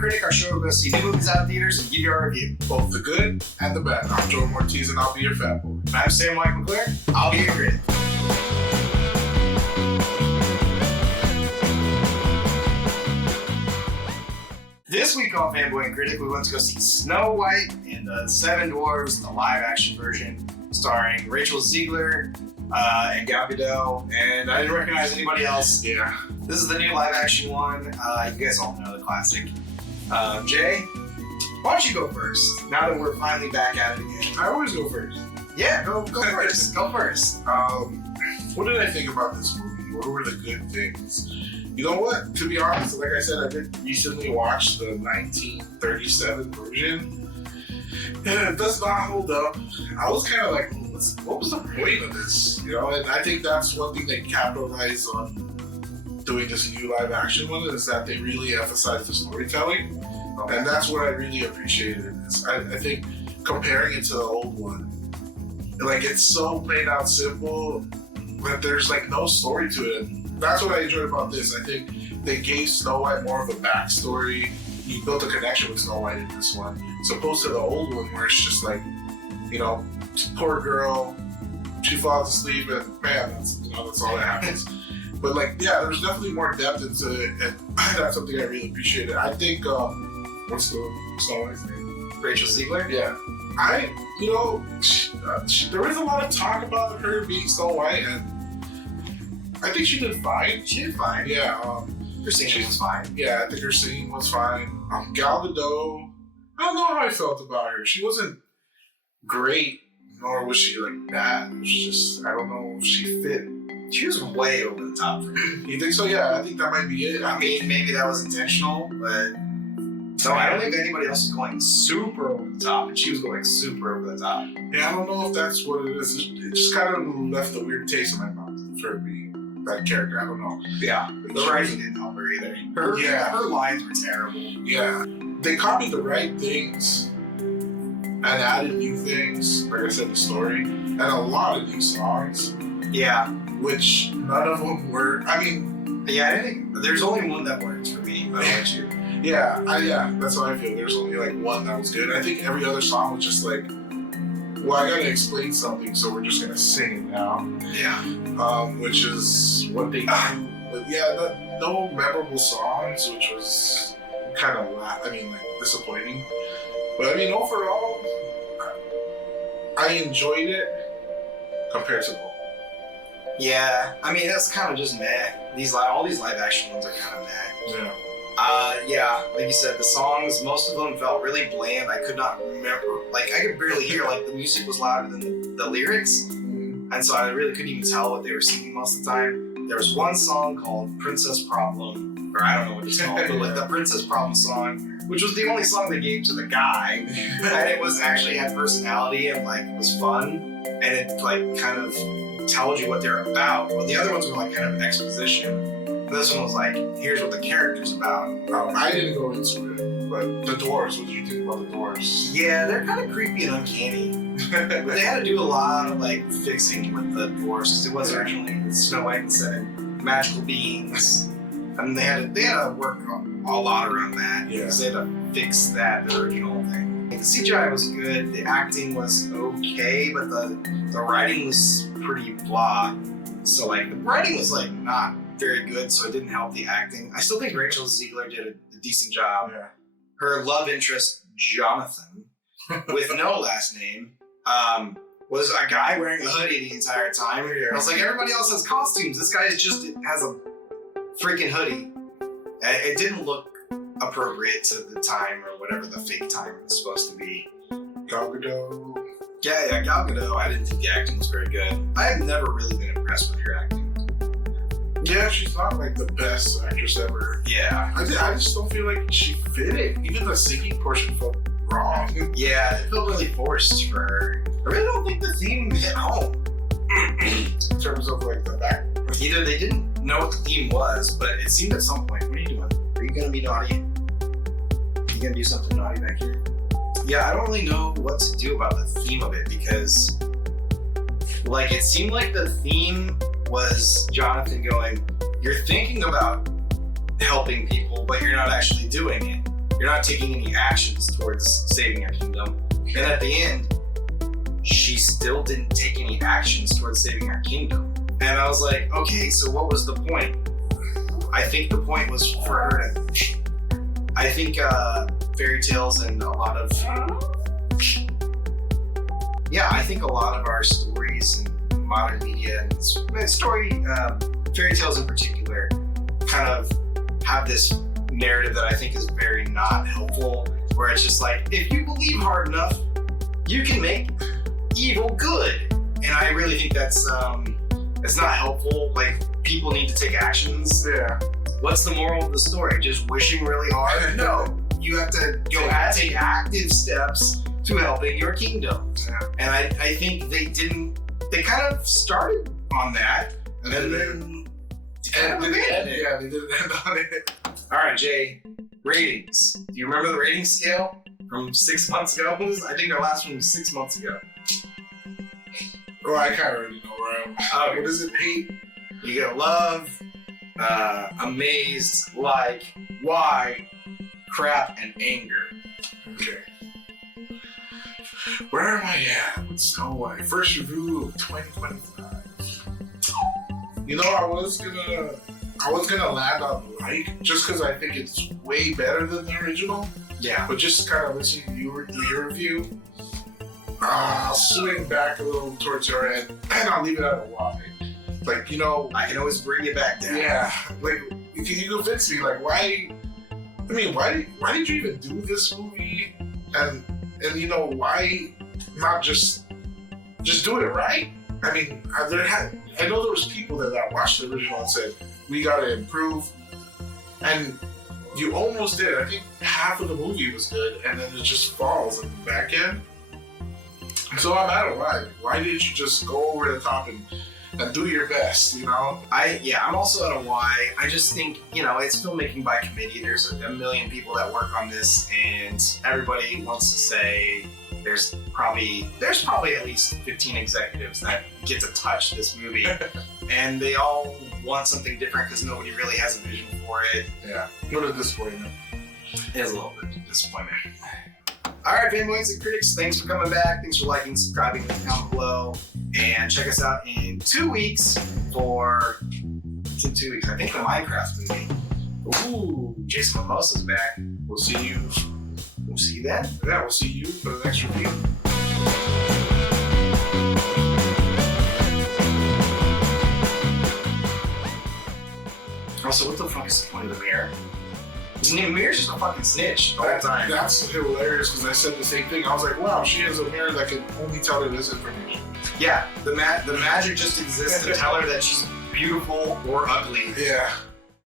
Critic, our show where we go see new movies out of theaters and give you our review. Both the good and the bad. I'm Joe Ortiz and I'll be your fanboy. And I'm Sam Mike McClure. I'll be your critic. This week on Fanboy and Critic, we went to go see Snow White and the Seven Dwarfs, the live-action version, starring Rachel Zegler and Gal Gadot, and I didn't recognize anybody else. Yeah. This is the new live-action one. You guys all know the classic. Jay, why don't you go first? Now that we're finally back at it again. I always go first. Yeah, go first. Go first. What did I think about this movie? What were the good things? You know what? To be honest, like I said, I did recently watch the 1937 version, and it does not hold up. I was kind of like, what was the point of this? You know, and I think that's one thing they capitalized on doing this new live action one, is that they really emphasize the storytelling, and that's what I really appreciated in this. I think comparing it to the old one, like, it's so plain out simple, but there's like no story to it. That's what I enjoyed about this. I think they gave Snow White more of a backstory. You built a connection with Snow White in this one, as opposed to the old one where it's just like, you know, poor girl, she falls asleep and man, that's all that happens. But like, yeah, there's definitely more depth into it, and that's something I really appreciated. I think, what's the Snow White's name? Rachel Zegler? Yeah. There was a lot of talk about her being Snow White, and I think she did fine. She did fine. Yeah. Her singing was fine. Yeah, I think her singing was fine. Gal Gadot, I don't know how I felt about her. She wasn't great, nor was she like bad. It was just, I don't know if she fit. She was way over the top for me. You think so? Yeah, I think that might be it. I mean, maybe that was intentional, but no, I don't think anybody else is going super over the top, and she was going super over the top. Yeah, I don't know if that's what it is. It just kind of left a weird taste in my mouth for me. That character, I don't know. Yeah, the writing didn't help her either. Her lines were terrible. Yeah, they copied the right things and added new things. Like I said, the story and a lot of new songs. Yeah, which none of them were. I mean, yeah, I think there's only one that worked for me. But I you. Yeah, that's how I feel. There's only like one that was good. I think every other song was just like, well, I gotta explain something, so we're just gonna sing it now. Yeah. Which is what they do. But yeah, no memorable songs, which was kind of, disappointing. But I mean, overall, I enjoyed it compared to both. Yeah, I mean, that's kind of just meh. All these live action ones are kind of meh. Yeah. Yeah, like you said, the songs, most of them felt really bland. I could not remember, like, I could barely hear, like, the music was louder than the lyrics, and so I really couldn't even tell what they were singing most of the time. There was one song called Princess Problem, or I don't know what it's called, but like the Princess Problem song, which was the only song they gave to the guy, and it was actually had personality and like was fun, and it like kind of told you what they're about. Well, the other ones were like kind of exposition. This one was like, here's what the character's about. I didn't go into it, but the dwarves, what did you think about the dwarves? Yeah, they're kind of creepy and uncanny. But they had to do a lot of like fixing with the dwarves, because it was originally Snow White instead of magical beings. And they had to work a lot around that, because they had to fix the original thing. The CGI was good, the acting was okay, but the writing was pretty blah. So like, the writing was like not very good, so it didn't help the acting. I still think Rachel Zegler did a decent job. Yeah. Her love interest, Jonathan, with no last name, was a guy wearing a hoodie the entire time. I was like, everybody else has costumes. This guy just has a freaking hoodie. It didn't look appropriate to the time or whatever the fake time was supposed to be. Gal Gadot. Yeah, Gal Gadot. I didn't think the acting was very good. I have never really been impressed with her acting. Yeah, she's not like the best actress ever. Yeah. I just don't feel like she fit it. Even the singing portion felt wrong. Yeah, it felt really forced for her. I really don't think the theme hit home. In terms of like the back. Either they didn't know what the theme was, but it seemed at some point, what are you doing? Are you gonna be naughty? Are you gonna do something naughty back here? Yeah, I don't really know what to do about the theme of it, because like it seemed like the theme was Jonathan going, you're thinking about helping people, but you're not actually doing it. you're not taking any actions towards saving your kingdom. And at the end, she still didn't take any actions towards saving her kingdom. And I was like, okay, so what was the point? I think the point was for her to. I think fairy tales and a lot of. Yeah, I think a lot of our stories in modern media and fairy tales in particular, kind of have this narrative that I think is very not helpful, where it's just like, if you believe hard enough, you can make evil good. And I really think that's not helpful. Like, people need to take actions. Yeah. What's the moral of the story? Just wishing really hard? No. You have to take active steps to helping your kingdom. Yeah. And I think they kind of started on that. And then they didn't end on it. All right, Jay, ratings. Do you remember the rating scale from 6 months ago? I think our last one was 6 months ago. Well, I kind of already know where I'm. What is it? Hate? You go love, amazed, like, why, crap, and anger. Okay. Where am I at with Snow White? First review of 2025. You know, I was gonna land on like, just because I think it's way better than the original. Yeah. But just kind of listening to your review, I'll swing back a little towards your end, and I'll leave it at a why. Like, you know, I can always bring you back down. Yeah. Like, you convince me. Like, why? I mean, why did you even do this movie? And you know, why not just do it right? I mean, I know there was people that watched the original and said, we gotta improve. And you almost did. I think half of the movie was good, and then it just falls in the back end. So I'm at a why. Why didn't you just go over the top and do your best, you know? I'm also at a why. I just think, you know, it's filmmaking by committee. There's a million people that work on this, and everybody wants to say there's probably at least 15 executives that get to touch this movie. And they all want something different because nobody really has a vision for it. Yeah. What a disappointment. It is a little bit of a disappointment. All right, Fanboys and Critics, thanks for coming back. Thanks for liking, subscribing, comment below. And check us out in 2 weeks for... It's in 2 weeks. I think the Minecraft movie. Ooh, Jason Momoa's back. We'll see you. We'll see you then. Yeah, we'll see you for the next review. Also, what the fuck is the point of the mirror? Mirror's just a fucking snitch the whole time. That's hilarious because I said the same thing. I was like, wow, she has a mirror that can only tell her this information. Yeah, the magic just exists to tell her that she's beautiful or ugly. Yeah.